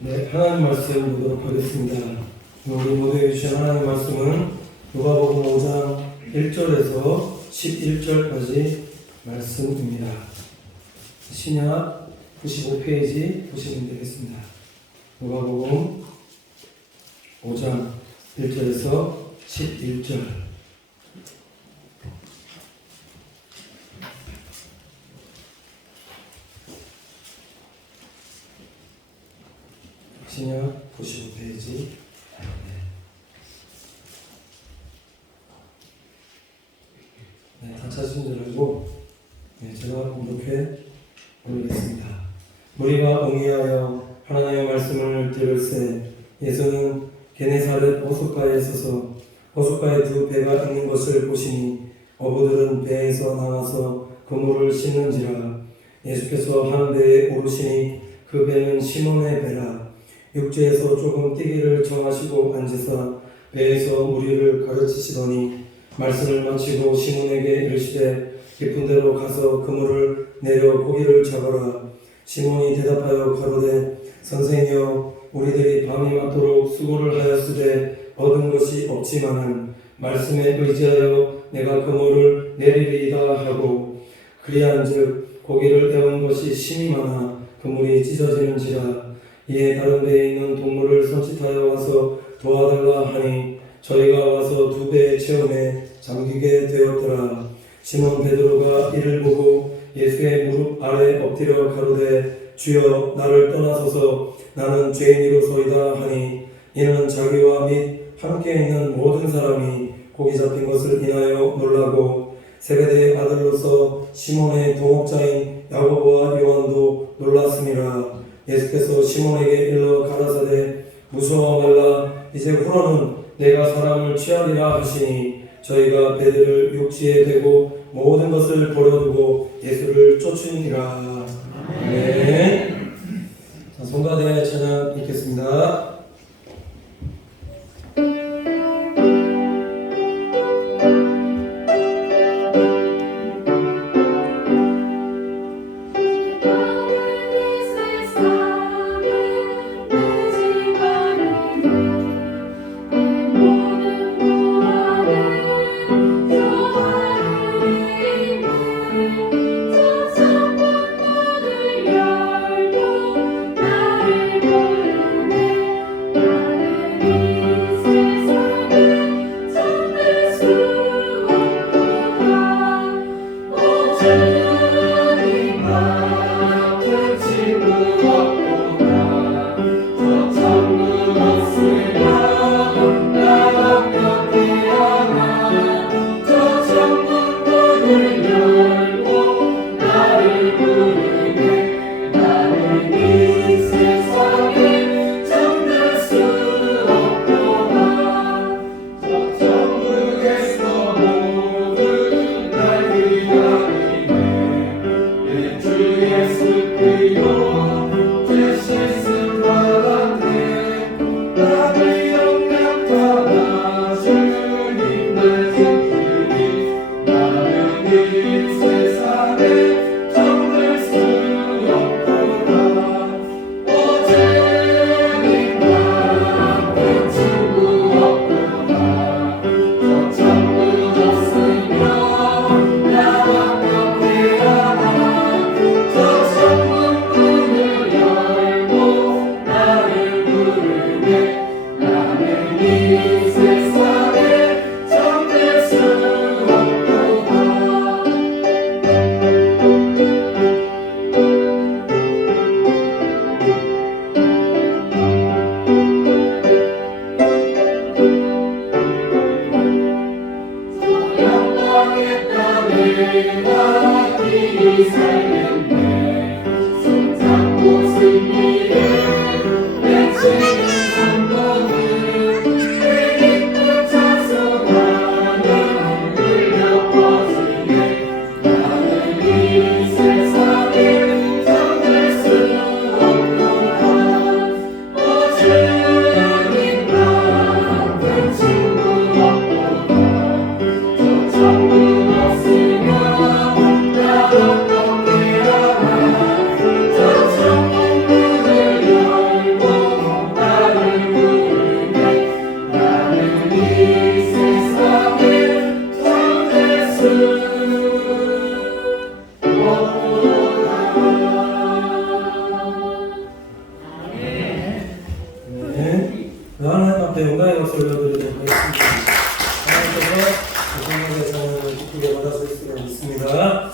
네, 하나님 말씀 보도록 하겠습니다. 우리 모두에 주신 하나님 말씀은 누가복음 5장 1절에서 11절까지 말씀입니다. 신약 95페이지 보시면 되겠습니다. 누가복음 5장 1절에서 11절. 신약 95페이지. 다 찾으신 줄 알고 제가 공독해 보겠습니다. 무리가 응의하여 하나님의 말씀을 들을새 예수는 게네사렛 호숫가에 서서 호숫가에 두 배가 있는 것을 보시니 어부들은 배에서 나와서 그물을 씻는지라. 예수께서 한 배에 오르시니 그 배는 시몬의 배라. 육지에서 조금 뛰기를 정하시고 앉으사 배에서 무리를 가르치시더니 말씀을 마치고 시몬에게 이르시되 깊은 데로 가서 그물을 내려 고기를 잡아라. 시몬이 대답하여 가로되 선생이여 우리들이 밤이 맞도록 수고를 하였으되 얻은 것이 없지만은 말씀에 의지하여 내가 그물을 내리리이다 하고 그리한즉 고기를 애운 것이 심히 많아 그물이 찢어지는지라. 이에 다른 배에 있는 동물을 손짓하여 와서 도와달라 하니 저희가 와서 두 배의 체험에 잠기게 되었더라. 시몬 베드로가 이를 보고 예수의 무릎 아래 엎드려 가로되 주여 나를 떠나소서 나는 죄인이로소이다 하니 이는 자기와 및 함께 있는 모든 사람이 고기 잡힌 것을 인하여 놀라고 세베대의 아들로서 시몬의 동업자인 야고보와 요한도 놀랐음이라. 예수께서 시몬에게 일러 가라사대 무서워 말라. 이제 후로는 내가 사람을 취하리라 하시니 저희가 배들을 육지에 대고 모든 것을 버려두고 예수를 쫓으니라. 아멘. 자, 성가대 찬양 읽겠습니다. 앞에 영광의 박수 올려드리도록 하겠습니다. 하나님께서 정말 기쁘게 받아줄 수가 있습니다.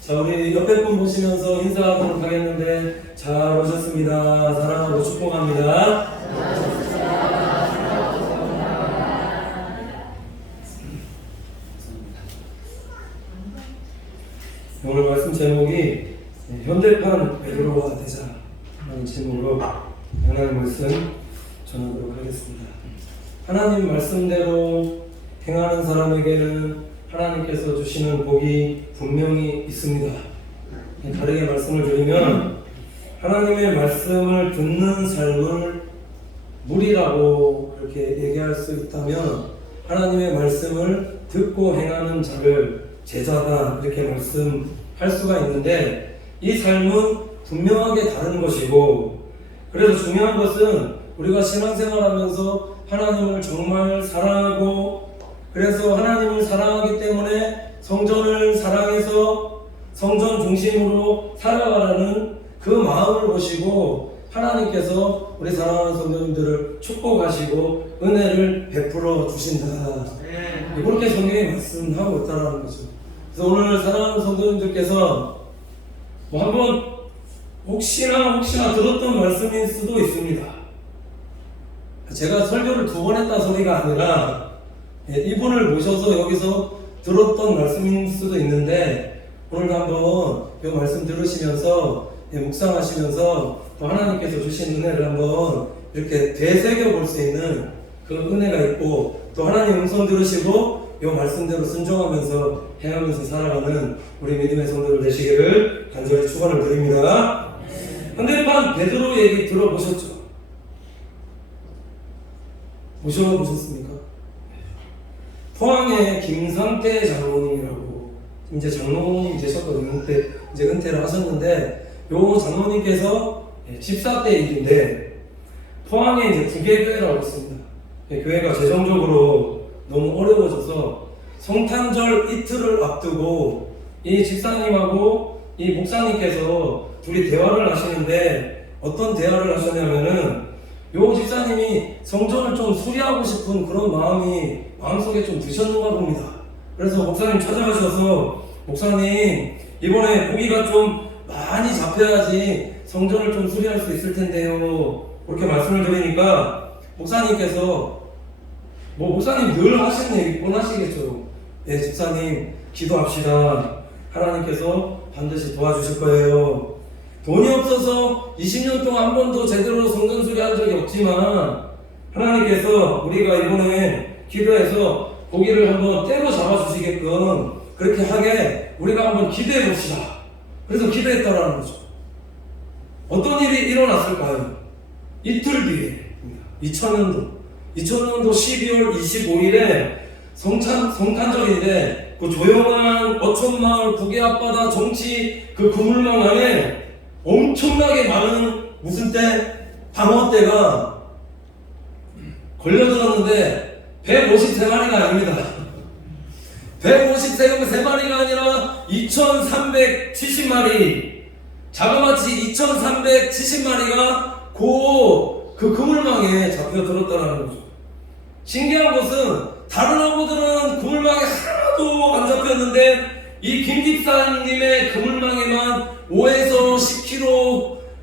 자, 우리 옆에 분 보시면서 인사하도록 하겠는데 잘 오셨습니다. 사랑하고 축복합니다. 오늘 말씀 제목이 현대판 베드로가 되자라는 제목으로 하나님 말씀 전하도록 하겠습니다. 하나님 말씀대로 행하는 사람에게는 하나님께서 주시는 복이 분명히 있습니다. 다르게 말씀을 드리면 하나님의 말씀을 듣는 삶을 무리라고 그렇게 얘기할 수 있다면 하나님의 말씀을 듣고 행하는 자를 제자다 이렇게 말씀할 수가 있는데 이 삶은 분명하게 다른 것이고 그래서 중요한 것은 우리가 신앙생활하면서 하나님을 정말 사랑하고 그래서 하나님을 사랑하기 때문에 성전을 사랑해서 성전 중심으로 살아가라는 그 마음을 보시고 하나님께서 우리 사랑하는 성도님들을 축복하시고 은혜를 베풀어 주신다. 그렇게 성경이 말씀하고 있다는 거죠. 그래서 오늘 사랑하는 성도님들께서 한번 혹시나 들었던 말씀일 수도 있습니다. 제가 설교를 2번 했다 소리가 아니라 이분을 모셔서 여기서 들었던 말씀일 수도 있는데 오늘도 한번 이 말씀 들으시면서 묵상하시면서 또 하나님께서 주신 은혜를 한번 이렇게 되새겨 볼 수 있는 그 은혜가 있고 또 하나님 음성 들으시고 이 말씀대로 순종하면서 행하면서 살아가는 우리 믿음의 성도들 되시기를 간절히 축원을 드립니다. 현대판 베드로 얘기 들어보셨죠? 모셔보셨습니까? 포항의 김상태 장로님이라고 이제 장로님 되셨거든요. 그때 이제 은퇴를 하셨는데 요 장로님께서 집사 때 일인데 포항에 이제 구계교회라고 있습니다. 교회가 재정적으로 너무 어려워져서 성탄절 이틀을 앞두고 이 집사님하고 이 목사님께서 둘이 대화를 하시는데 어떤 대화를 하셨냐면은 요 집사님이 성전을 좀 수리하고 싶은 그런 마음이 마음속에 좀 드셨는가 봅니다. 그래서 목사님 찾아가셔서 목사님 이번에 고기가 좀 많이 잡혀야지 성전을 좀 수리할 수 있을 텐데요. 그렇게 말씀을 드리니까 목사님께서 목사님 늘 하시는 얘기 뻔하시겠죠. 네, 집사님 기도합시다. 하나님께서 반드시 도와주실 거예요. 돈이 없어서 20년 동안 한 번도 제대로 성전 수리한 적이 없지만 하나님께서 우리가 이번에 기도해서 고기를 한번 때로 잡아주시게끔 그렇게 하게 우리가 한번 기도해 봅시다. 그래서 기도했다라는 거죠. 어떤 일이 일어났을까요? 이틀 뒤에 2000년도 12월 25일에 성탄절인데 그 조용한 어촌마을 북의 앞바다 정치 그 그물망 안에 엄청나게 많은 무슨 때 방어대가 걸려들었는데 153마리가 아닙니다. 153마리가 아니라 2370마리 자그마치 2370마리가 그 그물망에 잡혀들었다는 거죠. 신기한 것은 다른 어부들은 그물망에 하나도 안 잡혔는데 이 김집사님의 그물망에만 5에서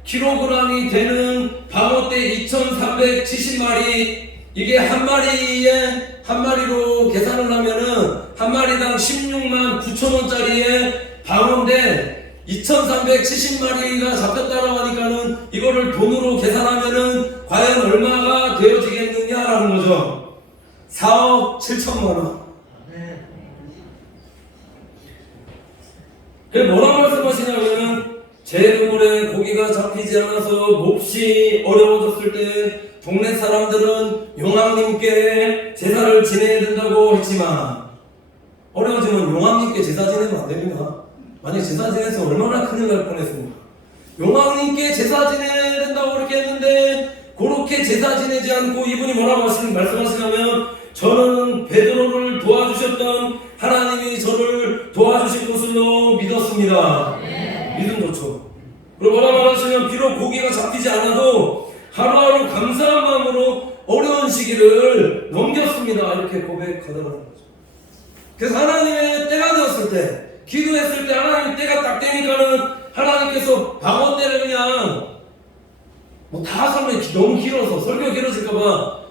10kg이 되는 방어대 2370마리 이게 한 마리로 계산을 하면은 한 마리당 16만 9천원짜리의 방어인데 2370마리가 잡혔다고 하니까는 이거를 돈으로 계산하면은 과연 얼마가 되어지겠느냐라는 거죠. 4억 7천만원. 그게 뭐라고 말씀하시냐면은 제 그물에 고기가 잡히지 않아서 몹시 어려워졌을 때 동네 사람들은 용왕님께 제사를 지내야 된다고 했지만 어려워지면 용왕님께 제사 지내면 안 됩니다. 만약 제사 지내서 얼마나 큰일 날 뻔했습니까? 용왕님께 제사 지내야 된다고 그렇게 했는데 그렇게 제사 지내지 않고 이분이 뭐라고 말씀하시냐면 저는 베드로를 도와주셨던 하나님이 저를 도와주실 것으로 믿었습니다. 믿음 좋죠. 그리고 뭐라 말하시면 비록 고기가 잡히지 않아도 하루하루 감사한 마음으로 어려운 시기를 넘겼습니다. 이렇게 고백하더라는 거죠. 그래서 하나님의 때가 되었을 때, 기도했을 때 하나님의 때가 딱 되니까는 하나님께서 방언대를 그냥 다 설명 너무 길어서 설교가 길어질까봐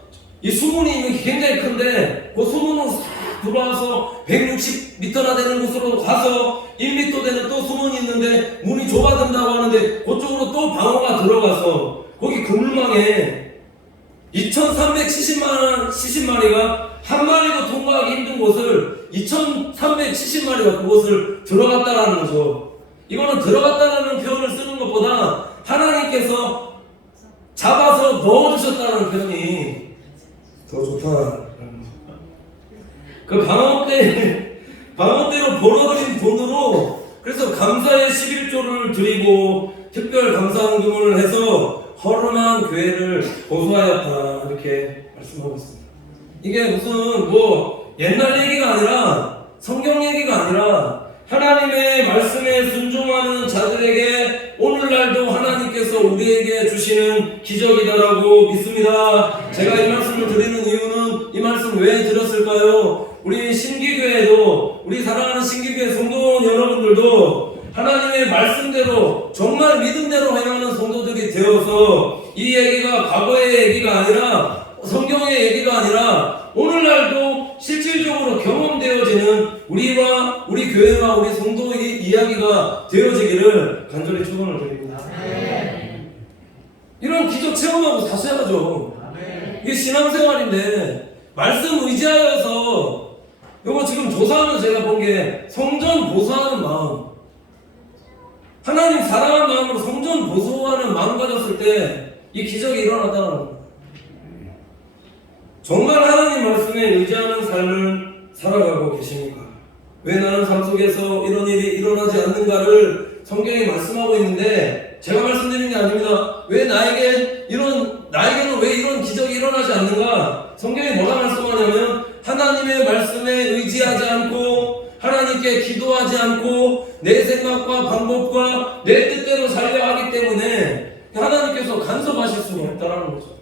이 수문이 굉장히 큰데 그 수문으로 싹 들어와서 160m나 되는 곳으로 가서 1m 되는 또 수문이 있는데 문이 좁아진다고 하는데 그쪽으로 또 방어가 들어가서 거기 그물망에 2370마리가 한 마리도 통과하기 힘든 곳을 2370마리가 그곳을 들어갔다라는 거죠. 이거는 들어갔다라는 표현을 쓰는 것보다 하나님께서 잡아서 넣어주셨다는 표현이 더 좋다라는 거죠. 그 방언대로 벌어들인 돈으로 그래서 감사의 11조를 드리고 특별 감사헌금을 해서 허름한 교회를 보수하였다 이렇게 말씀하고 있습니다. 이게 무슨 뭐 옛날 얘기가 아니라 성경 얘기가 아니라 하나님의 말씀에 순종하는 자들에게 오늘날도 하나님께서 우리에게 주시는 기적이다라고 믿습니다. 제가 이 말씀을 드리는 이유는 이 말씀 왜 드렸을까요? 우리 신기교회도 우리 사랑하는 신기교회 성도 여러분들도 하나님의 말씀대로 정말 믿음대로 행하는 성도들이 되어서 이 얘기가 과거의 얘기가 아니라 성경의 얘기가 아니라 오늘날도 실질적으로 경험되어지는 우리와 우리 교회와 우리 성도의 이야기가 되어지기를 간절히 축원을 드립니다. 이런 기적 체험하고 사셔야죠. 이게 신앙생활인데 말씀 의지하여서 이거 지금 조사하는 제가 본 게 성전 보수하는 마음, 하나님 사랑하는 마음으로 성전 보수하는 마음 가졌을 때 이 기적이 일어났다는 겁니다. 정말 하나님 말씀에 의지하는 삶을 살아가고 계십니까? 왜 나는 삶 속에서 이런 일이 일어나지 않는가를 성경이 말씀하고 있는데 제가 말씀드리는 게 아닙니다. 나에게는 왜 이런 기적이 일어나지 않는가? 성경이 뭐라 말씀하냐면 하나님의 말씀에 의지하지 않고 하나님께 기도하지 않고 내 생각과 방법과 내 뜻대로 살려 하기 때문에 하나님께서 간섭하실 수가 없다는 거죠.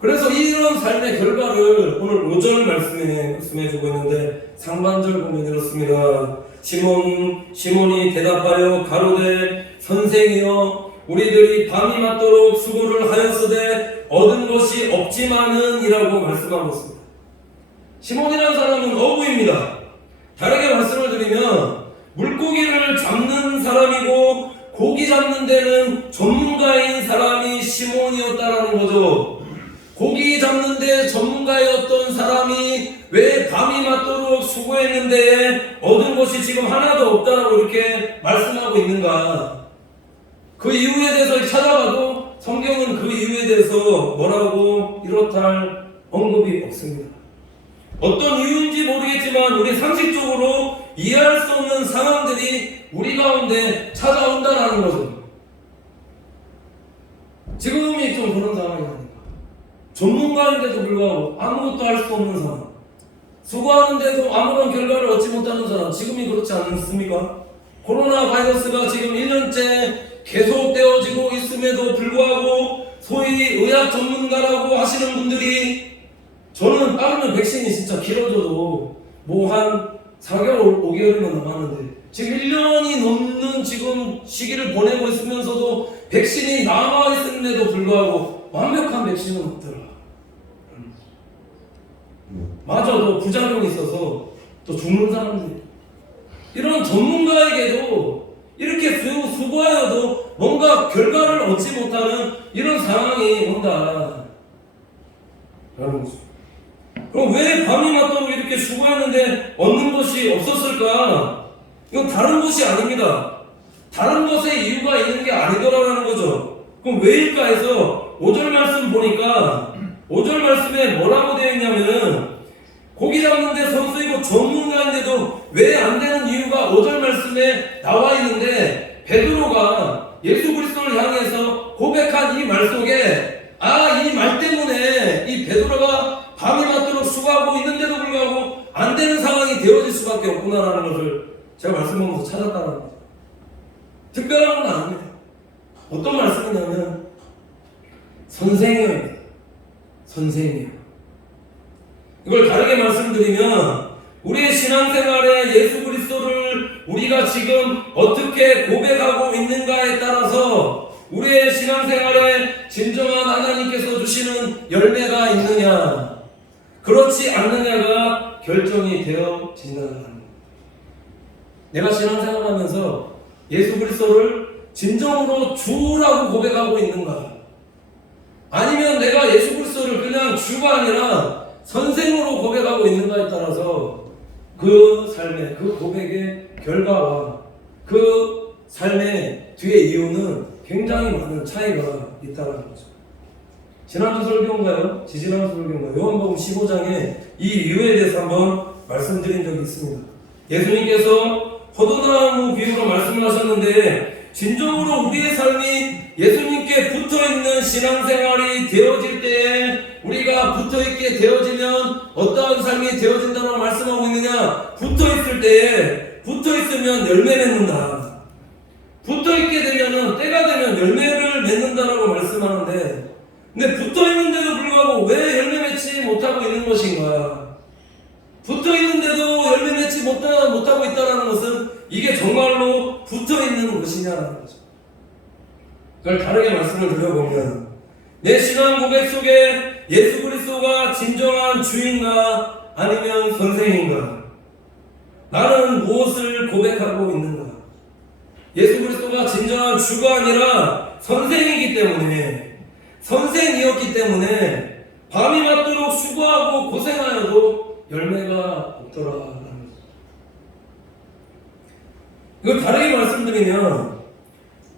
그래서 이런 삶의 결과를 오늘 5절 말씀해주고 있는데 상반절 보면 이렇습니다. 시몬이 대답하여 가로되 선생이여 우리들이 밤이 맞도록 수고를 하였으되 얻은 것이 없지만은 이라고 말씀하고 있습니다. 시몬이라는 사람은 어부입니다. 다르게 말씀을 드리면 물고기를 잡는 사람이고 고기 잡는 데는 전문가인 사람이 시몬이었다라는 거죠. 고기 잡는데 전문가였던 사람이 왜 밤이 맞도록 수고했는데 얻은 것이 지금 하나도 없다라고 이렇게 말씀하고 있는가? 그 이유에 대해서 찾아봐도 성경은 그 이유에 대해서 뭐라고 이렇다 할 언급이 없습니다. 어떤 이유인지 모르겠지만 우리 상식적으로 이해할 수 없는 상황들이 우리 가운데 찾아온다라는 거죠. 지금이 좀 그런 상황이 아닌가. 전문가인데도 불구하고 아무것도 할 수 없는 사람, 수고하는데도 아무런 결과를 얻지 못하는 사람, 지금이 그렇지 않습니까? 코로나 바이러스가 지금 1년째 계속되어지고 있음에도 불구하고 소위 의학 전문가라고 하시는 분들이 저는 빠르면 백신이 진짜 길어져도 뭐 한 4개월, 5개월이면 남았는데 지금 1년이 넘는 지금 시기를 보내고 있으면서도 백신이 남아 있음에도 불구하고 완벽한 백신은 없더라. 마저도 부작용이 있어서 또 죽는 사람들이 이런 전문가에게도 이렇게 수고하여도 뭔가 결과를 얻지 못하는 이런 상황이 온다 라는 거죠. 그럼 왜 밤이 맞도록 이렇게 수고했는데 얻는 것이 없었을까? 이건 다른 것이 아닙니다. 다른 것에 이유가 있는 게 아니더라라는 거죠. 그럼 왜일까 해서 5절 말씀 보니까 5절 말씀에 뭐라고 되어 있냐면은 고기 잡는데 선수이고 전문가인데도 왜 안 되는 이유가 5절 말씀에 나와 있는데 베드로가 예수 그리스도를 향해서 고백한 이 말 속에 이 말 때문에 이 베드로가 밤이 맞도록 수고하고 있는데도 불구하고 안 되는 상황이 되어질 수밖에 없구나라는 것을 제가 말씀하면서 찾았다는 거죠. 특별한 건 아닙니다. 어떤 말씀이냐면 선생님 선생이에요. 이걸 다르게 말씀드리면 우리의 신앙생활에 예수 그리스도를 우리가 지금 어떻게 고백하고 있는가에 따라서 우리의 신앙생활에 진정한 하나님께서 주시는 열매가 있느냐, 그렇지 않느냐가 결정이 되어진다는 겁니다. 내가 신앙생활하면서 예수 그리스도를 진정으로 주라고 고백하고 있는가, 아니면 내가 예수 그리스도를 그냥 주가 아니라 선생으로 고백하고 있는가에 따라서 그 삶의, 그 고백의 결과와 그 삶의 뒤의 이유는 굉장히 많은 차이가 있다는 거죠. 지난주 설교인가요? 지지난주 설교인가요? 요한복음 15장에 이 이유에 대해서 한번 말씀드린 적이 있습니다. 예수님께서 포도나무 비유로 말씀을 하셨는데, 진정으로 우리의 삶이 예수님께 붙어있는 신앙생활이 되어질 때에, 우리가 붙어있게 되어지면 어떠한 삶이 되어진다고 말씀하고 있느냐? 붙어있을 때에, 붙어있으면 열매 맺는다. 붙어있게 되면은, 때가 되면 열매를 맺는다라고 말씀하는데, 근데 붙어있는데도 불구하고 왜 열매 맺지 못하고 있는 것인가? 붙어있는데도 열매 맺지 못하고 있다는 것은 이게 정말로 붙어있는 것이냐라는 거죠. 그걸 다르게 말씀을 드려보면, 내 신앙 고백 속에 예수 그리스도가 진정한 주인가 아니면 선생인가? 나는 무엇을 고백하고 있는가? 예수 그리스도가 진정한 주가 아니라 선생이기 때문에, 선생이었기 때문에 밤이 맞도록 수고하고 고생하여도 열매가 없더라라는 거죠. 이걸 다르게 말씀드리면,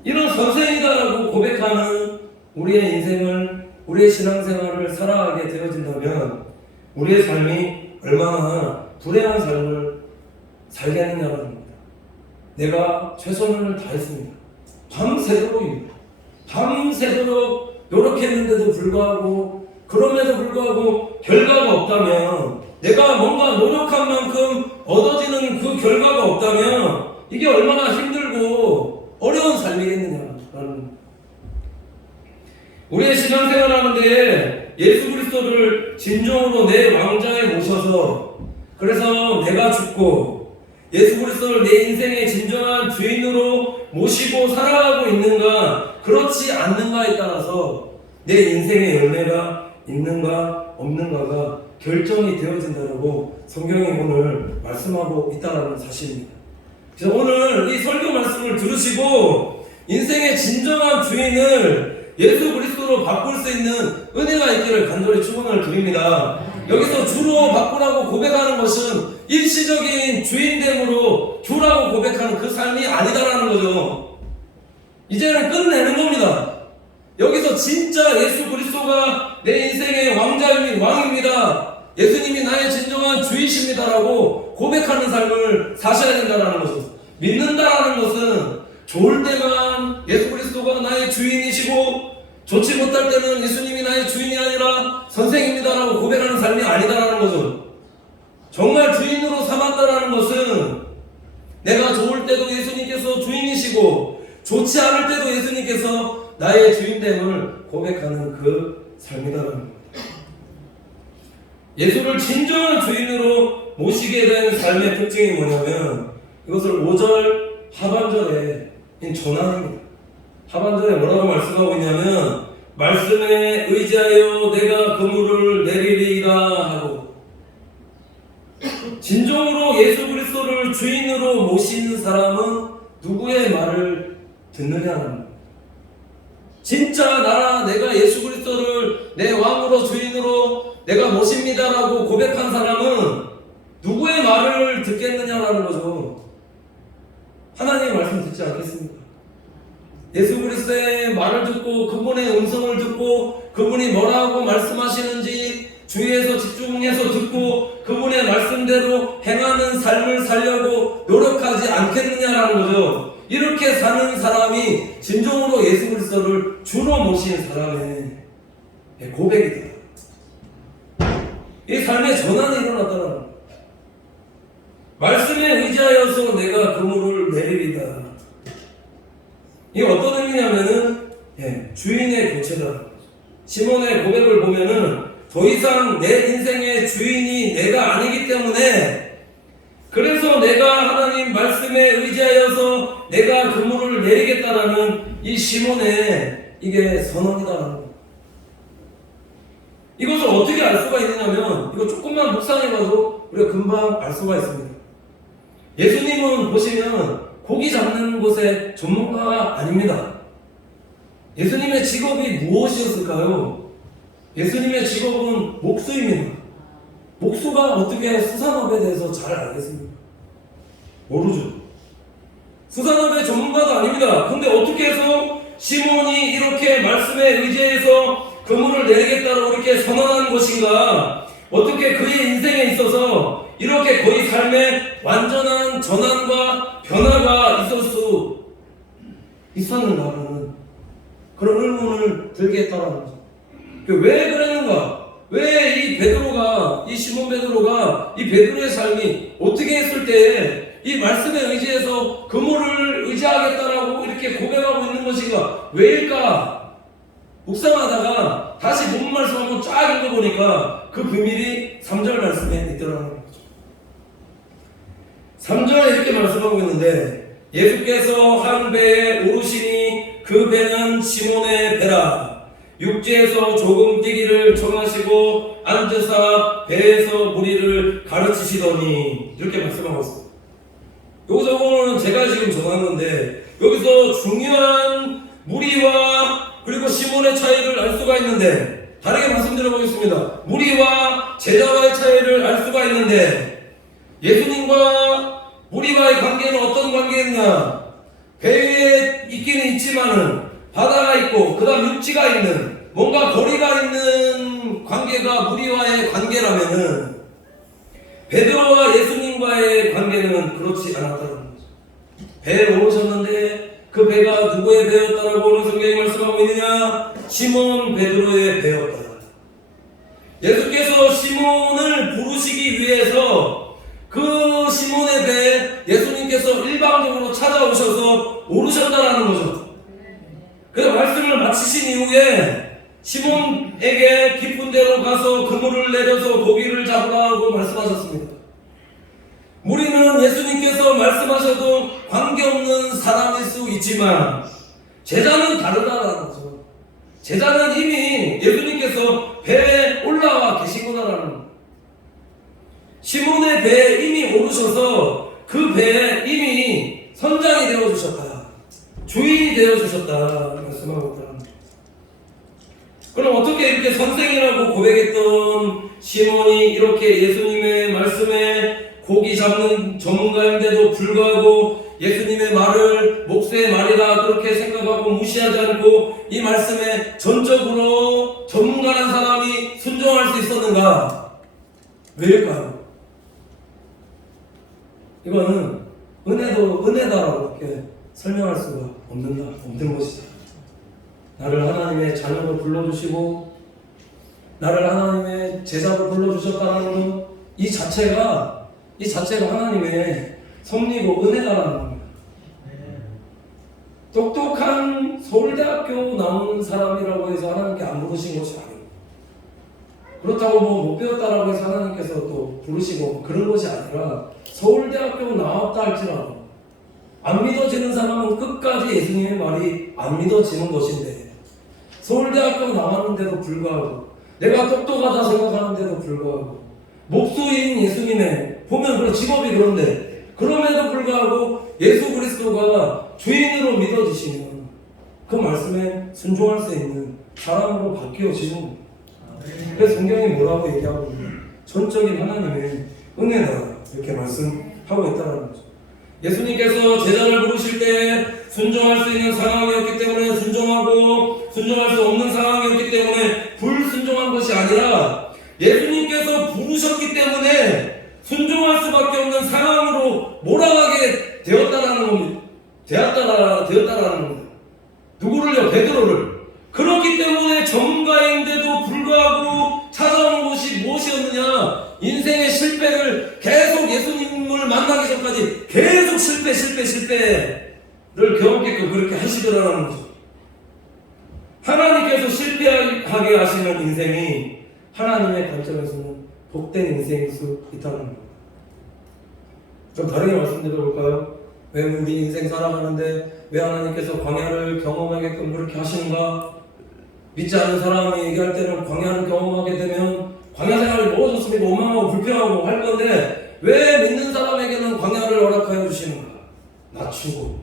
이런 선생이다라고 고백하는 우리의 인생을, 우리의 신앙생활을 살아가게 되어진다면 우리의 삶이 얼마나 불행한 삶을 살겠느냐는 겁니다. 내가 최선을 다했습니다. 밤새도록입니다. 밤새도록 노력했는데도 불구하고, 그럼에도 불구하고 결과가 없다면, 내가 뭔가 노력한 만큼 얻어지는 그 결과가 없다면 이게 얼마나 힘들고 어려운 삶이겠느냐라는, 우리의 신앙생활 하는데 예수 그리스도를 진정으로 내 왕좌에 모셔서, 그래서 내가 죽고 예수 그리스도를 내 인생의 진정한 주인으로 모시고 살아가고 있는가, 그렇지 않는가에 따라서 내 인생의 열매가 있는가 없는가가 결정이 되어진다고 성경이 오늘 말씀하고 있다는 사실입니다. 그래서 오늘 이 설교 말씀을 들으시고 인생의 진정한 주인을 예수 그리스도로 바꿀 수 있는 은혜가 있기를 간절히 축원을 드립니다. 여기서 주로 바꾸라고 고백하는 것은 일시적인 주인됨으로 주라고 고백하는 그 삶이 아니다라는 거죠. 이제는 끝내는 겁니다. 여기서 진짜 예수 그리스도가 내 인생의 왕입니다. 예수님이 나의 진정한 주이십니다라고 고백하는 삶을 사셔야 된다는 것은, 믿는다라는 것은 좋을 때만 예수 그리스도가 나의 주인이시고 좋지 못할 때는 예수님이 나의 주인이 아니라 선생입니다라고 고백하는 삶이 아니다라는 거죠. 정말 주인으로 삼았다라는 것은 내가 좋을 때도 예수님께서 주인이시고 좋지 않을 때도 예수님께서 나의 주인됨을 고백하는 그 삶이다라는 겁니다. 예수를 진정한 주인으로 모시게 된 삶의 특징이 뭐냐면, 이것을 5절 하반절에 전환입니다. 하반절에 뭐라고 말씀하고 있냐면, 말씀에 의지하여 내가 그물을 내리리이다 하고, 진정으로 예수 그리스도를 주인으로 모시는 사람은 누구의 말을 듣느냐는 겁니다. 진짜 내가 예수 그리스도를 내 왕으로 주인으로 내가 모십니다라고 고백한 사람은 누구의 말을 듣겠느냐라는 거죠. 하나님의 말씀 듣지 않겠습니까? 예수 그리스도의 말을 듣고 그분의 음성을 듣고 그분이 뭐라고 말씀하시는지 주위에서 집중해서 듣고 그분의 말씀대로 행하는 삶을 살려고 노력하지 않겠느냐라는 거죠. 이렇게 사는 사람이 진정으로 예수 그리스도를 주로 모시는 사람의 고백이다. 이 삶의 전환이 일어났다는 겁니다. 말씀에 의지하여서 내가 그물을 내리리다. 이게 어떤 의미냐면은 주인의 교체다. 시몬의 고백을 보면은 더 이상 내 인생의 주인이 내가 아니기 때문에, 그래서 내가 하나님 말씀에 의지하여서 내가 그물을 내리겠다라는 이 시몬의 이게 선언이다라는 거예요. 이것을 어떻게 알 수가 있느냐면, 이거 조금만 묵상해봐도 우리가 금방 알 수가 있습니다. 예수님은 보시면 고기 잡는 곳의 전문가가 아닙니다. 예수님의 직업이 무엇이었을까요? 예수님의 직업은 목수입니다. 목수가 어떻게 수산업에 대해서 잘 알겠습니까? 모르죠. 수산업의 전문가도 아닙니다. 근데 어떻게 해서 시몬이 이렇게 말씀에 의지해서 그물을 내리겠다고 이렇게 선언한 것인가? 어떻게 그의 인생에 있어서 이렇게 그의 삶에 완전한 전환과 변화가 있을 수 있었는가라는 그런 의문을 들게 했다는 거죠. 왜 그랬는가? 왜 이 베드로가, 이 시몬 베드로가 이 베드로의 삶이 어떻게 했을 때 이 말씀에 의지해서 그물을 의지하겠다라고 이렇게 고백하고 있는 것인가? 왜일까? 묵상하다가 다시 본 말씀 한번 쫙 읽어보니까 그 비밀이 3절 말씀에 있더라는 거죠. 3절에 이렇게 말씀하고 있는데, 예수께서 한 배에 오르시니 그 배는 시몬의 배라. 육지에서 조금 뛰기를 정하시고 앉으사 배에서 무리를 가르치시더니, 이렇게 말씀하고 있습니다. 여기서는 제가 지금 전한 건데, 여기서 중요한 무리와 그리고 시몬의 차이를 알 수가 있는데, 다르게 말씀드려보겠습니다. 무리와 제자와의 차이를 알 수가 있는데, 예수님과 무리와의 관계는 어떤 관계였냐? 배에 있기는 있지만은 바다가 있고 그 다음 육지가 있는 뭔가 거리가 있는 관계가 무리와의 관계라면은, 베드로와 예수님과의 관계는 그렇지 않았다는 거죠. 배에 오르셨는데 그 배가 누구의 배였다라고 오늘 성경이 말씀하고 있느냐? 시몬 베드로의 배였다. 예수께서 시몬을 부르시기 위해서 그 시몬의 배에 예수님께서 일방적으로 찾아오셔서 오르셨다라는 거죠. 그래서 말씀을 마치신 이후에 시몬에게 깊은 데로 가서 그물을 내려서 고기를 잡으라고 말씀하셨습니다. 우리는 예수님께서 말씀하셔도 관계없는 사람일 수 있지만 제자는 다르다라는 거죠. 제자는 이미 예수님께서 배에 올라와 계시구나라는 거예요. 시몬의 배에 이미 오르셔서 그 배에 이미 선장이 되어주셨다, 주인이 되어주셨다 말씀하고 있다. 그럼 어떻게 이렇게 선생이라고 고백했던 시몬이 이렇게 예수님의 말씀에 고기 잡는 전문가인데도 불구하고 예수님의 말을 목수의 말이라 그렇게 생각하고 무시하지 않고 이 말씀에 전적으로 전문가란 사람이 순종할 수 있었는가? 왜일까요? 이거는 은혜다라고 이렇게 설명할 수가 없는 것이다. 나를 하나님의 자녀로 불러주시고 나를 하나님의 제자로 불러주셨다는 것, 이 자체가 하나님의 섭리고 은혜다라는 겁니다. 똑똑한 서울대학교 나온 사람이라고 해서 하나님께 안 부르신 것이 아니고, 그렇다고 못 배웠다라고 해서 하나님께서 또 부르시고 그런 것이 아니라, 서울대학교 나왔다 할지라도 안 믿어지는 사람은 끝까지 예수님의 말이 안 믿어지는 것인데, 서울대학교 나왔는데도 불구하고 내가 똑똑하다 생각하는데도 불구하고 목수인 예수님의 보면 그런 직업이 그런데 그럼에도 불구하고 예수 그리스도가 주인으로 믿어지시면 그 말씀에 순종할 수 있는 사람으로 바뀌어지는 겁니다. 그래서 성경이 뭐라고 얘기하고 있냐면 전적인 하나님의 은혜다 이렇게 말씀하고 있다는 거죠. 예수님께서 제자를 부르실 때 순종할 수 있는 상황이었기 때문에 순종하고 순종할 수 없는 상황이었기 때문에 불순종한 것이 아니라 예수님께서 부르셨기 때문에 순종할 수밖에 없는 상황으로 몰아가게 되었다라는 겁니다. 되었다라는 겁니다. 누구를요? 베드로를. 그렇기 때문에 전문가인데도 불구하고 찾아온 것이 무엇이었느냐? 인생의 실패를 계속 예수님을 만나기 전까지 계속 실패를 경험했고 그렇게 하시더라는 거죠. 하나님께서 실패하게 하시는 인생이 하나님의 관점에서는 복된 인생일 수 있다는 겁니다. 좀 다르게 말씀드려 볼까요? 왜 우리 인생 살아가는데 왜 하나님께서 광야를 경험하게끔 그렇게 하시는가? 믿지 않는 사람이 얘기할 때는 광야를 경험하게 되면 광야 생활이 멀어졌으니까 원망하고 불평하고 할 건데 왜 믿는 사람에게는 광야를 허락하여 주시는가? 낮추고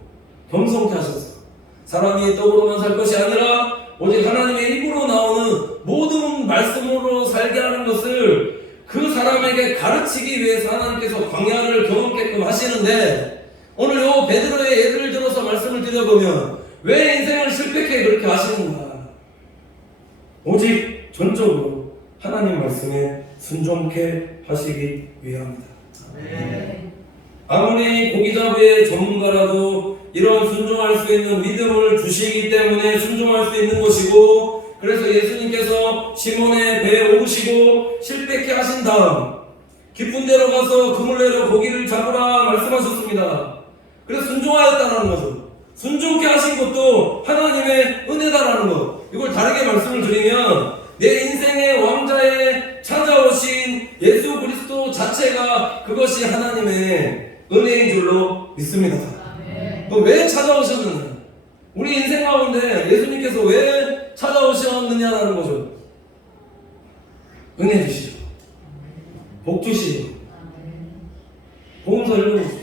겸손케 하셔서 사람이 떡으로만 살 것이 아니라 오직 하나님의 입으로 나오는 모든 말씀으로 살게 하는 것을 그 사람에게 가르치기 위해서 하나님께서 광야를 경험게끔 하시는데 오늘 요 베드로의 예를 들어서 말씀을 드려보면 왜 인생을 실패케 그렇게 하시는가? 오직 전적으로 하나님 말씀에 순종케 하시기 위함이다. 아무리 고기잡이의 전문가라도 이런 순종할 수 있는 믿음을 주시기 때문에 순종할 수 있는 것이고, 그래서 예수님께서 시몬의 배에 오르시고 실패케 하신 다음 깊은 데로 가서 그물 내려 고기를 잡으라 말씀하셨습니다. 그래서 순종하였다는 거죠. 순종케 하신 것도 하나님의 은혜다라는 것. 이걸 다르게 말씀을 드리면 내 인생의 왕자에 찾아오신 예수 그리스도 자체가 그것이 하나님의 은혜인 줄로 믿습니다. 왜 찾아오셨느냐? 우리 인생 가운데 예수님께서 왜 찾아오셨느냐라는 거죠. 은혜 주시죠. 복 주시죠. 복음서 읽어보시죠.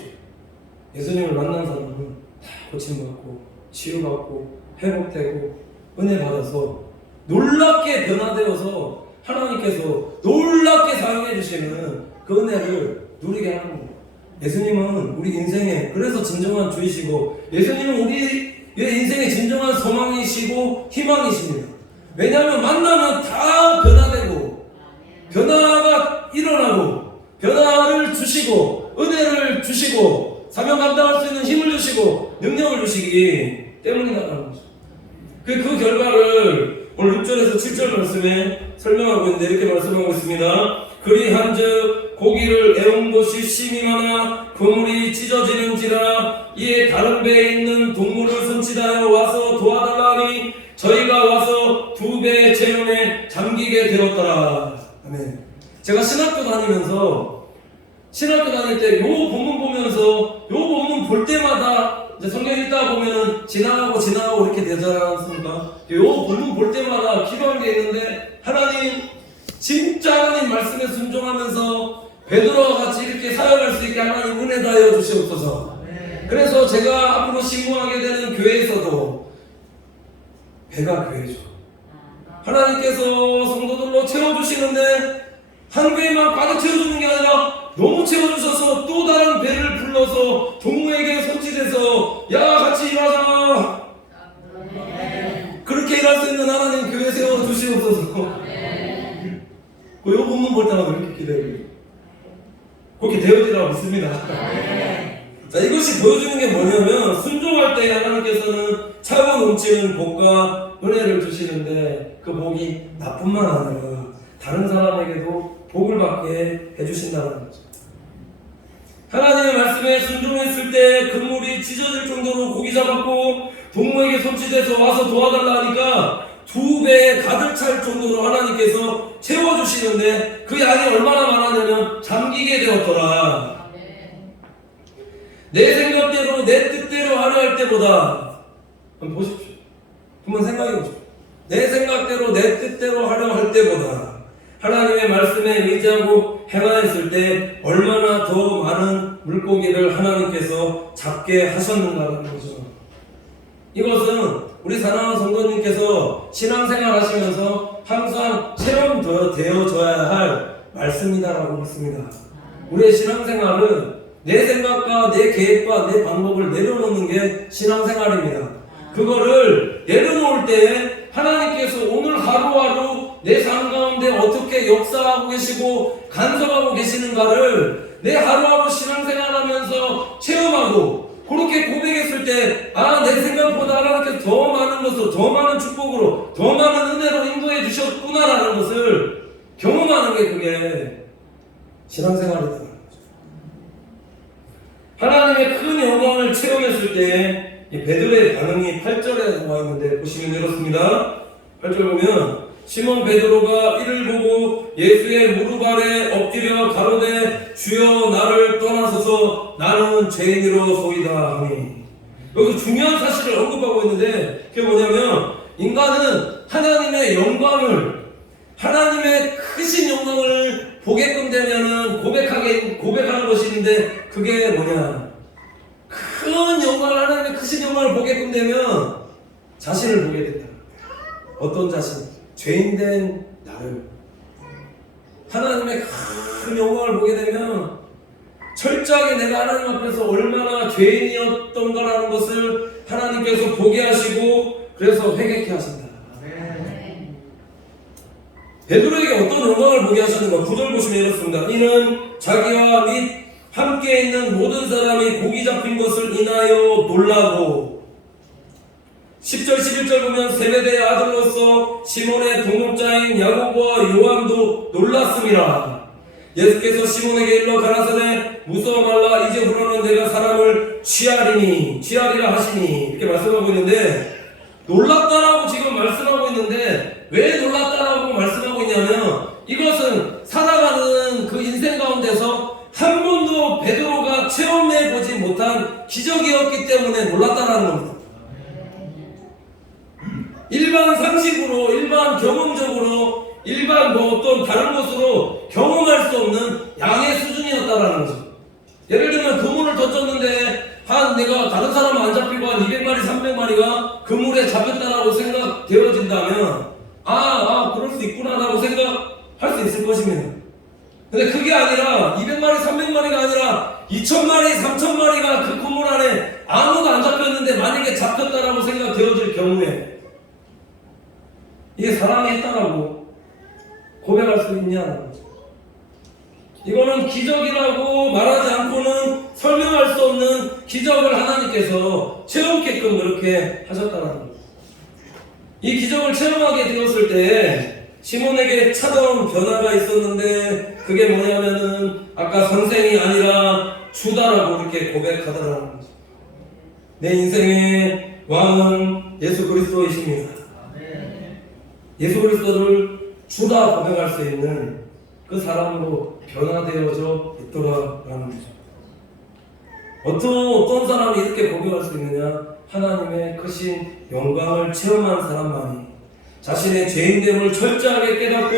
예수님을 만난 사람은 다 고침받고 치유받고 회복되고 은혜 받아서 놀랍게 변화되어서 하나님께서 놀랍게 사용해 주시는 그 은혜를 누리게 하는 거예요. 예수님은 우리 인생에 그래서 진정한 주이시고 예수님은 우리의 인생의 진정한 소망이시고 희망이십니다. 왜냐하면 만나면 다 변화되고 변화가 일어나고 변화를 주시고 은혜를 주시고 사명 감당할 수 있는 힘을 주시고 능력을 주시기 때문이라는 거죠. 그 결과를 오늘 6절에서 7절 말씀에 설명하고 있는데 이렇게 말씀하고 있습니다. 그리한즉 고기를 애운 것이 심히 많아 그물이 찢어지는지라 이에 다른 배에 있는 동물을 손치다여 와서 도와달라니 저희가 와서 2배의 채용에 잠기게 되었더라. 아멘. 제가 신학교 다닐 때 요 본문 보면서 요 본문 볼 때마다 이제 성경 읽다 보면은 지나가고 이렇게 되지 않습니까? 요 본문 볼 때마다 기도한 게 있는데 하나님 진짜 하나님 말씀에 순종하면서 베드로와 같이 이렇게 사역할 수 있게 하나님 은혜 다하여 주시옵소서. 그래서 제가 앞으로 신고하게 되는 교회에서도 배가 교회죠. 하나님께서 성도들로 채워주시는데 한 교회만 가득 채워주는 게 아니라 너무 채워주셔서 또 다른 배를 불러서 동무에게 손짓해서 야 같이 일하자. 그렇게 일할 수 있는 하나님 교회 세워주시옵소서. 이 본문 볼 때마다 이렇게 기대해요. 그렇게 되어지라고 믿습니다. 자, 이것이 보여주는 게 뭐냐면 순종할 때 하나님께서는 차고 넘치는 복과 은혜를 주시는데 그 복이 나뿐만 아니라 다른 사람에게도 복을 받게 해주신다는 거죠. 하나님의 말씀에 순종했을 때 그물이 찢어질 정도로 고기 잡았고 동무에게 손짓해서 와서 도와달라 하니까 2배에 가득 찰 정도로 하나님께서 채워주시는데 그 양이 얼마나 많았냐면 잠기게 되었더라. 내 생각대로 내 뜻대로 하려 할 때보다 한번 보십시오. 한번 생각해 보십시오. 내 생각대로 내 뜻대로 하려 할 때보다 하나님의 말씀에 의지하고 행하였을 때 얼마나 더 많은 물고기를 하나님께서 잡게 하셨는가라는 거죠. 이것은 우리 사랑하는 성도님께서 신앙생활 하시면서 항상 체험되어져야 할 말씀이다라고 믿습니다. 우리의 신앙생활은 내 생각과 내 계획과 내 방법을 내려놓는 게 신앙생활입니다. 그거를 내려놓을 때 하나님께서 오늘 하루하루 내 삶 가운데 어떻게 역사하고 계시고 간섭하고 계시는가를 내 하루하루 신앙생활하면서 체험하고 그렇게 고백했을 때 내 생각보다 하나님께서 더 많은 것으로 더 많은 축복으로 더 많은 은혜로 인도해 주셨구나라는 것을 경험하는 게 그게 신앙생활이다. 하나님의 큰 영광을 체험했을 때 이 베드로의 반응이 8절에 나와 있는데 보시면 이렇습니다. 8절 보면 시몬 베드로가 이를 보고 예수의 무릎 아래 엎드려 가로되 주여 나를 떠나소서 나는 죄인이로소이다 하니. 여기서 중요한 사실을 언급하고 있는데 그게 뭐냐면 인간은 하나님의 영광을 하나님의 크신 영광을 보게끔 되면은 고백하는 것이 있는데 그게 뭐냐? 큰 영광을 하나님의 크신 영광을 보게끔 되면 자신을 보게 된다. 어떤 자신? 죄인된 나를. 하나님의 큰 영광을 보게 되면 철저하게 내가 하나님 앞에서 얼마나 죄인이었던가라는 것을 하나님께서 보게 하시고 그래서 회개케 하신다. 베드로에게 어떤 영광을 보게 하셨는가? 9절 보시면 이렇습니다. 이는 자기와 및 함께 있는 모든 사람이 고기 잡힌 것을 인하여 놀라고. 10절 11절 보면 세베대의 아들로서 시몬의 동업자인 야고보와 요한도 놀랐습니다. 예수께서 시몬에게 일러 가라사대 무서워 말라 이제 후로는 내가 사람을 취하리라 하시니 이렇게 말씀하고 있는데 놀랐다라고 지금 말씀하고 있는데 왜 놀랐다라고 말씀하고 있냐면 이것은 살아가는 그 인생 가운데서 한 번도 베드로가 체험해보지 못한 기적이었기 때문에 놀랐다라는 겁니다. 일반 상식으로, 일반 경험적으로, 일반 어떤 다른 것으로 경험할 수 없는 양의 수준이었다라는 거죠. 예를 들면 그물을 던졌는데 내가 다른 사람은 안 잡히고 한 200마리, 300마리가 그물에 잡혔다라고 생각되어진다면 그럴 수 있구나라고 생각할 수 있을 것입니다. 근데 그게 아니라 200마리, 300마리가 아니라 2000마리, 3000마리가 그 그물 안에 아무도 안 잡혔는데 만약에 잡혔다라고 생각되어질 경우에 이게 사람이 했다라고 고백할 수 있냐는 거죠. 이거는 기적이라고 말하지 않고는 설명할 수 없는 기적을 하나님께서 체험케끔 그렇게 하셨다는 거죠. 이 기적을 체험하게 되었을 때 시몬에게 찾아온 변화가 있었는데 그게 뭐냐면은 아까 선생이 아니라 주다라고 이렇게 고백하더라는 거죠. 내 인생의 왕은 예수 그리스도이십니다. 예수 그리스도를 주다 고백할 수 있는 그 사람으로 변화되어져 있더라라는 거죠. 어떤 사람이 이렇게 고백할 수 있느냐? 하나님의 크신 영광을 체험한 사람만이 자신의 죄인됨을 철저하게 깨닫고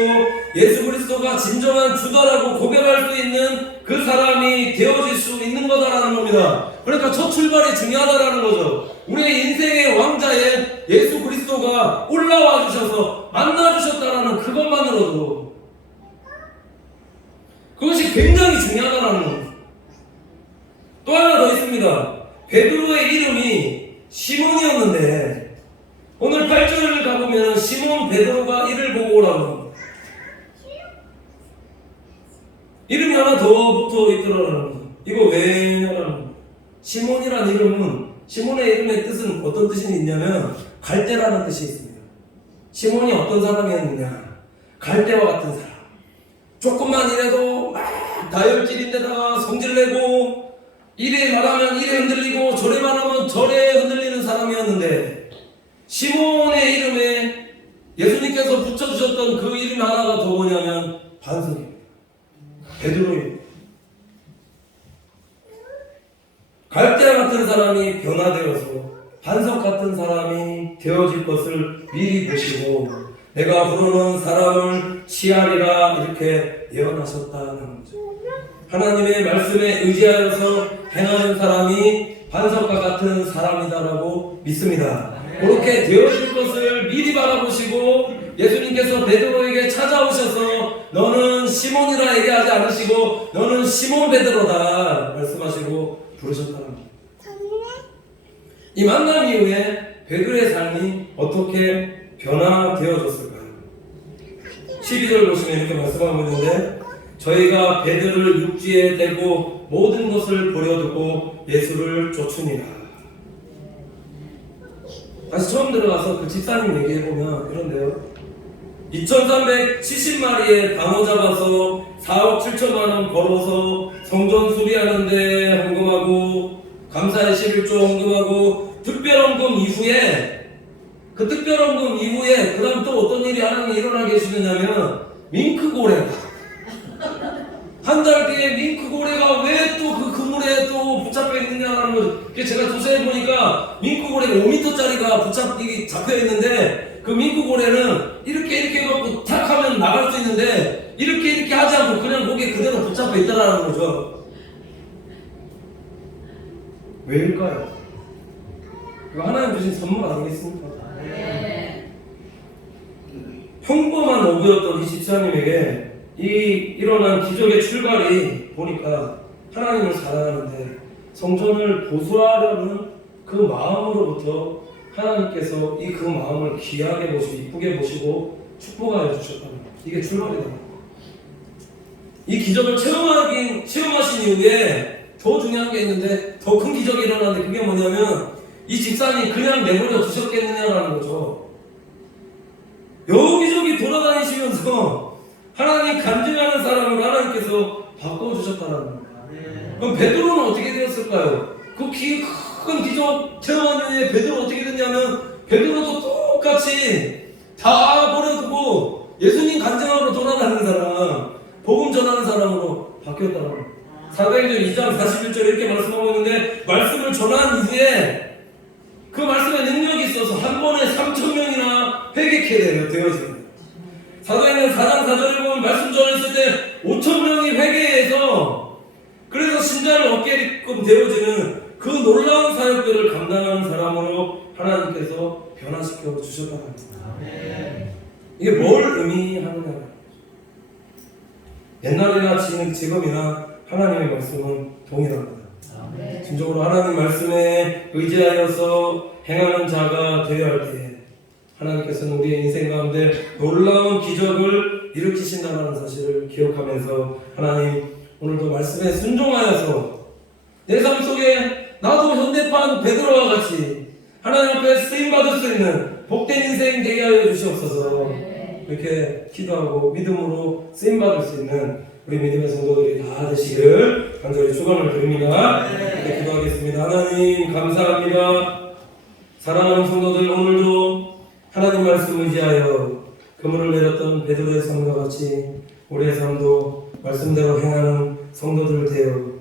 예수 그리스도가 진정한 주다라고 고백할 수 있는 그 사람이 되어질 수 있는 거다라는 겁니다. 그러니까 첫 출발이 중요하다라는 거죠. 우리의 인생의 왕자에 예수 그리스도가 올라와 주셔서 만나 주셨다라는 그것만으로도 그것이 굉장히 중요하다라는 겁니다. 또 하나 더 있습니다. 베드로의 이름이 시몬이었는데 오늘 8절을 가보면 시몬 베드로가 이를 보고 오라고 합니다. 이름이 하나 더 붙어 있더라는 거죠. 이거 왜냐라는 거죠. 시몬이라는 이름은 시몬의 이름의 뜻은 어떤 뜻이 있냐면 갈대라는 뜻이 있습니다. 시몬이 어떤 사람이었느냐? 갈대와 같은 사람. 조금만 일해도 막 다혈질인데다가 성질내고 이래 말하면 이래 흔들리고 저래 말하면 저래 흔들리는 사람이었는데 시몬의 이름에 예수님께서 붙여주셨던 그 이름 하나가 더 뭐냐면 반석입니다. 베드로입니다. 갈대와 같은 사람이 변화되어서 반석 같은 사람이 되어질 것을 미리 보시고 내가 부르는 사람을 취하리라 이렇게 예언하셨다는 거죠. 하나님의 말씀에 의지하여서 행하는 사람이 반석과 같은 사람이다라고 믿습니다. 그렇게 되어질 것을 미리 바라보시고 예수님께서 베드로에게 찾아오셔서 너는 시몬이라 얘기하지 않으시고 너는 시몬 베드로다 말씀하시고 부르셨다는 겁니다. 이 만남 이후에 베드로의 삶이 어떻게 변화되어졌을까요? 12절 보시면 이렇게 말씀하고 있는데 저희가 베드로를 육지에 대고 모든 것을 버려두고 예수를 쫓으니라. 다시 처음 들어가서 그 집사님 얘기해보면 이런데요. 2370마리의 방어 잡아서 4억 7천만원 벌어서 성전 수리하는데 헌금하고 감사의 11조 헌금하고 특별헌금 이후에 그 다음 또 어떤 일이 일이 하나님이 일어나게 해주느냐면 밍크고래. 한 달 뒤에 밍크고래가 왜 또 그 그물에 또 붙잡혀 있느냐라는 거. 제가 조사해 보니까 밍크고래가 5m짜리가 잡혀 있는데 그 밍크고래는 이렇게 해갖고 탁 하면 나갈 수 있는데 이렇게 하지 않고 그냥 거기에 그대로 붙잡혀 있다라는 거죠. 왜일까요? 이거 하나님 주신 선물 아니겠습니까? 평범한 어부였던 이 집사님에게 이 일어난 기적의 출발이 보니까 하나님을 사랑하는데 성전을 보수하려는 그 마음으로부터 하나님께서 그 마음을 귀하게 보시고 이쁘게 보시고 축복하여 주셨다. 이게 출발이다. 이 기적을 체험하신 이후에 더 중요한 게 있는데 더 큰 기적이 일어났는데 그게 뭐냐면 이 집사님이 그냥 내버려 두셨겠느냐라는 거죠. 여기저기 돌아다니시면서 하나님 간증하는 사람을 하나님께서 바꿔주셨다는 겁니다. 그럼 베드로는 어떻게 되었을까요? 그 큰 기적 체험한 이후에 베드로 어떻게 됐냐면 베드로도 똑같이 다 버려두고 예수님 간증하러 돌아다니는 사람, 복음 전하는 사람으로 바뀌었다는 겁니다. 사도행전 2장 41절 이렇게 말씀하고 있는데 말씀을 전한 이후에 그 말씀에 능력이 있어서 한 번에 3,000명이나 회개케 되어집니다. 사도행전 4장 4절에 보면 말씀 전했을 때 5,000명이 회개해서 그래서 신자를 얻게끔 되어지는 그 놀라운 사역들을 감당하는 사람으로 하나님께서 변화시켜 주셨다는 겁니다. 이게 뭘 의미하느냐? 옛날이나 지금이나 하나님의 말씀은 동일합니다. 진정으로 하나님 말씀에 의지하여서 행하는 자가 되어야 할 때에 하나님께서는 우리의 인생 가운데 놀라운 기적을 일으키신다는 사실을 기억하면서 하나님 오늘도 말씀에 순종하여서 내 삶 속에 나도 현대판 베드로와 같이 하나님 앞에 쓰임받을 수 있는 복된 인생 되게 하여 주시옵소서. 이렇게 기도하고 믿음으로 쓰임받을 수 있는 우리 믿음의 성도들이 다 되시기를 간절히 축원을 드립니다. 네, 기도하겠습니다. 하나님 감사합니다. 사랑하는 성도들 오늘도 하나님 말씀 의지하여 그물을 내렸던 베드로의 삶과 같이 우리의 삶도 말씀대로 행하는 성도들 되어